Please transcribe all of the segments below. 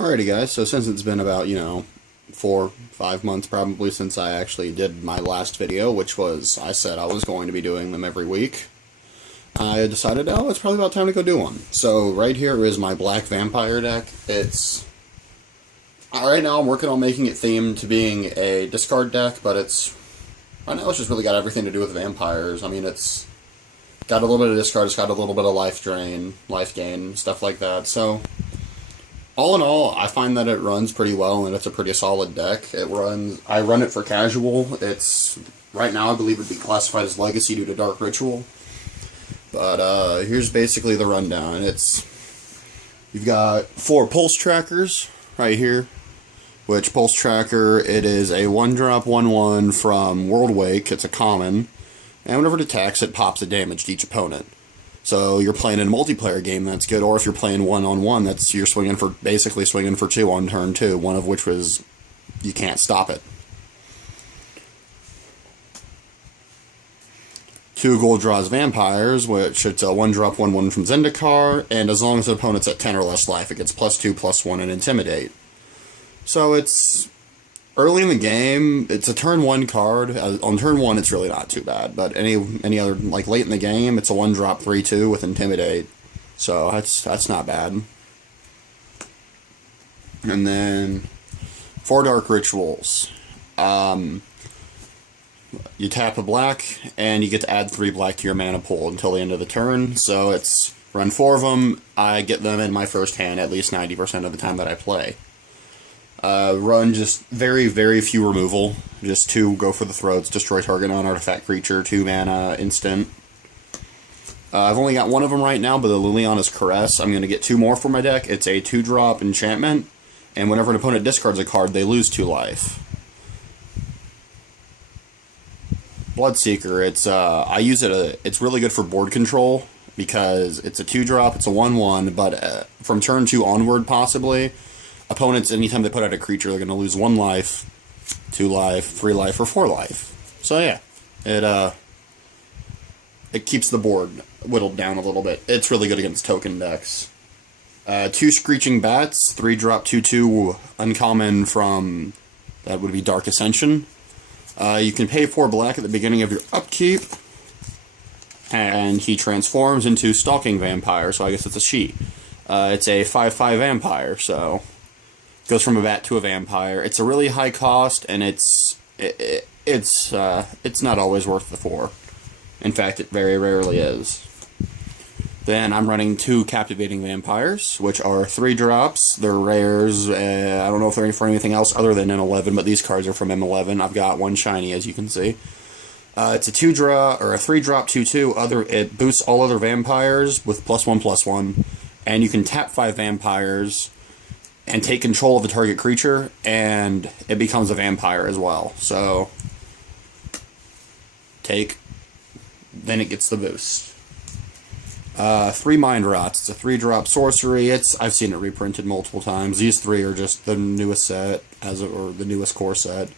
Alrighty guys, so since it's been about, 4-5 months probably since I actually did my last video, which was, I said I was going to be doing them every week, I decided, it's probably about time to go do one. So right here is my black vampire deck. Right now I'm working on making it themed to being a discard deck, but right now it's just really got everything to do with vampires. I mean, it's got a little bit of discard, it's got a little bit of life drain, life gain, stuff like that, so all in all, I find that it runs pretty well, and it's a pretty solid deck. I run it for casual. Right now I believe it would be classified as Legacy due to Dark Ritual. But here's basically the rundown. You've got 4 Pulse Trackers right here, which Pulse Tracker, it is a 1-drop 1/1 from World Wake. It's a common, and whenever it attacks, it pops a damage to each opponent. So you're playing in a multiplayer game, that's good, or if you're playing one-on-one, you're basically swinging for 2 on turn 2, one of which was you can't stop it. 2 Gold Draws Vampires, which it's a 1-drop 1/1 from Zendikar, and as long as the opponent's at 10 or less life, it gets +2/+1 and Intimidate. So it's early in the game, it's a turn 1 card. On turn 1, it's really not too bad, but any other, like late in the game, it's a 1-drop 3/2 with Intimidate. So that's not bad. And then 4 Dark Rituals. You tap a black, and you get to add 3 black to your mana pool until the end of the turn. So it's run 4 of them. I get them in my first hand at least 90% of the time that I play. Run just very, very few removal. Just 2 go for the throats, destroy target non-artifact creature, 2 mana, instant. I've only got 1 of them right now, but the Liliana's Caress. I'm going to get 2 more for my deck. It's a 2-drop enchantment, and whenever an opponent discards a card, they lose 2 life. Bloodseeker, it's really good for board control, because it's a 2-drop, it's a 1/1, but from turn 2 onward, possibly, opponents, anytime they put out a creature, they're going to lose 1 life, 2 life, 3 life, or 4 life. So yeah, it keeps the board whittled down a little bit. It's really good against token decks. 2 Screeching Bats, 3-drop 2/2 uncommon from, that would be Dark Ascension. You can pay 4 black at the beginning of your upkeep, and he transforms into Stalking Vampire, so I guess it's a she. It's a 5/5 vampire, so goes from a bat to a vampire. It's a really high cost, and it's not always worth the 4. In fact, it very rarely is. Then I'm running 2 Captivating Vampires, which are 3-drops. They're rares. I don't know if they're for anything else other than M11, but these cards are from M11. I've got 1 shiny, as you can see. It's a 3-drop 2/2. It boosts all other vampires with +1/+1, and you can tap 5 vampires and take control of the target creature, and it becomes a vampire as well. So, then it gets the boost. 3 Mind Rots. It's a 3-drop sorcery. I've seen it reprinted multiple times. These 3 are just the newest set, or the newest core set.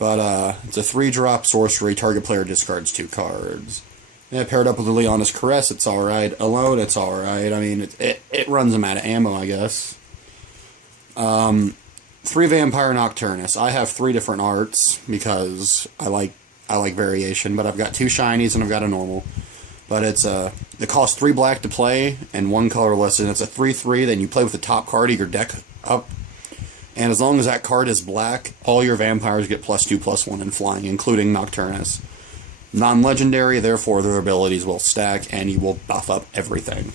But it's a 3-drop sorcery. Target player discards 2 cards. Yeah, paired up with Liliana's Caress, it's alright. Alone, it's alright. I mean, it runs them out of ammo, I guess. 3 Vampire Nocturnus. I have 3 different arts because I like variation, but I've got 2 shinies and I've got a normal. But it costs 3 black to play and 1 colorless, and it's a 3/3. Then you play with the top card of your deck up, and as long as that card is black, all your vampires get +2/+1 in flying, including Nocturnus. Non-legendary, therefore their abilities will stack, and you will buff up everything.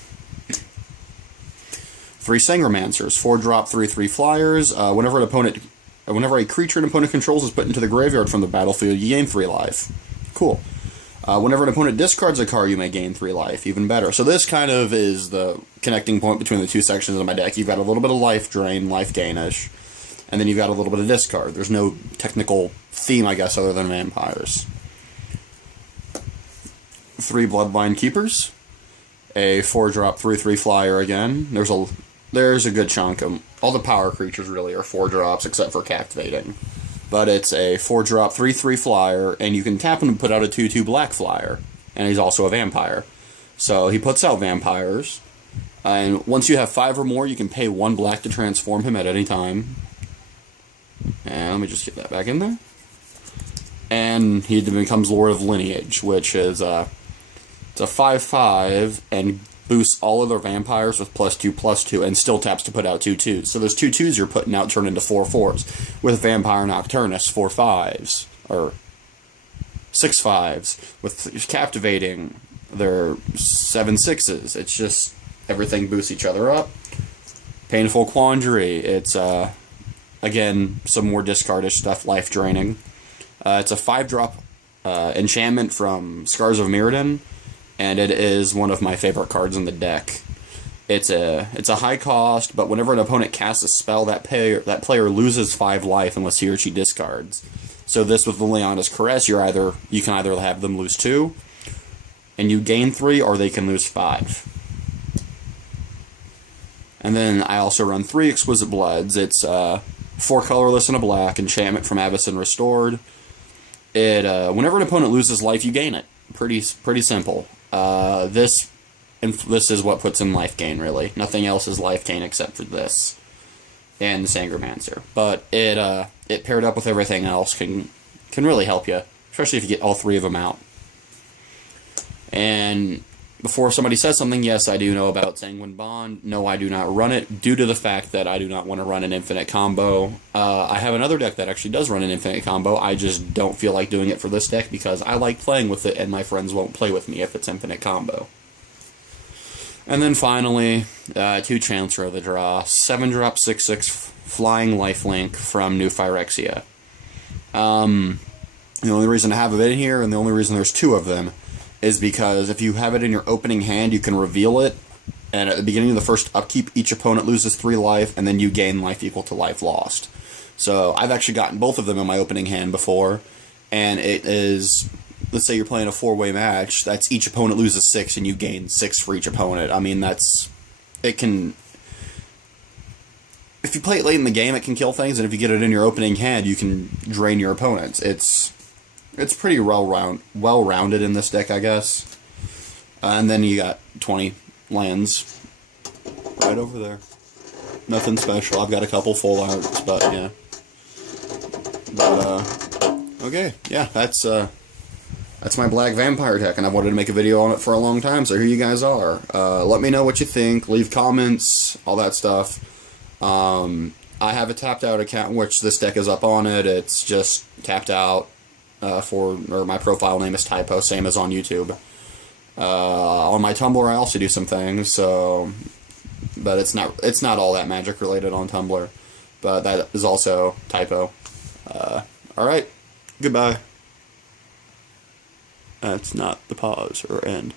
3 Sangromancers, 4-drop 3/3 flyers. Whenever a creature an opponent controls is put into the graveyard from the battlefield, you gain 3 life. Cool. Whenever an opponent discards a card, you may gain 3 life. Even better. So this kind of is the connecting point between the 2 sections of my deck. You've got a little bit of life drain, life gainish, and then you've got a little bit of discard. There's no technical theme, I guess, other than vampires. 3 Bloodline Keepers. A 4-drop 3/3 flyer again. There's a good chunk of all the power creatures really are 4-drops except for Captivating. But it's a 4-drop 3/3 flyer, and you can tap him to put out a 2/2 black flyer. And he's also a vampire. So he puts out vampires. And once you have 5 or more, you can pay 1 black to transform him at any time. And let me just get that back in there. And he becomes Lord of Lineage, which is it's a 5/5 and boosts all other vampires with +2/+2 and still taps to put out 2/2s. So those 2/2s you're putting out turn into 4/4s. With Vampire Nocturnus, 4/5s. Or 6/5s. With Captivating, they're 7/6s. It's just everything boosts each other up. Painful Quandary, it's again some more discardish stuff, life draining. It's a 5-drop enchantment from Scars of Mirrodin, and it is one of my favorite cards in the deck. It's a high cost, but whenever an opponent casts a spell, that player loses 5 life unless he or she discards. So this with Liliana's Caress, you can either have them lose 2, and you gain 3, or they can lose 5. And then I also run 3 Exquisite Bloods. It's 4 colorless and a black, enchantment from Avacyn Restored. Whenever an opponent loses life, you gain it. Pretty simple. This is what puts in life gain, really. Nothing else is life gain except for this and the Sangromancer. But it paired up with everything else can really help you, especially if you get all 3 of them out. And before somebody says something, yes, I do know about Sanguine Bond. No, I do not run it, due to the fact that I do not want to run an infinite combo. I have another deck that actually does run an infinite combo. I just don't feel like doing it for this deck because I like playing with it, and my friends won't play with me if it's infinite combo. And then finally, 2 Chancellor of the Draw. 7-drop, 6/6 flying lifelink from New Phyrexia. The only reason I have it in here, and the only reason there's 2 of them, is because if you have it in your opening hand, you can reveal it, and at the beginning of the first upkeep, each opponent loses 3 life, and then you gain life equal to life lost. So I've actually gotten both of them in my opening hand before, and it is, let's say you're playing a 4-way match, that's each opponent loses 6, and you gain 6 for each opponent. I mean, it can, if you play it late in the game, it can kill things, and if you get it in your opening hand, you can drain your opponents. It's pretty well-rounded in this deck, I guess. And then you got 20 lands right over there. Nothing special. I've got a couple full arts, but yeah. But okay, yeah, that's my Black Vampire deck, and I've wanted to make a video on it for a long time. So here you guys are. Let me know what you think. Leave comments, all that stuff. I have a tapped out account, which this deck is up on it. It's just tapped out. Or my profile name is Typo, same as on YouTube. On my Tumblr, I also do some things, so, but it's not all that Magic related on Tumblr, but that is also Typo. Alright, goodbye. That's not the pause or end.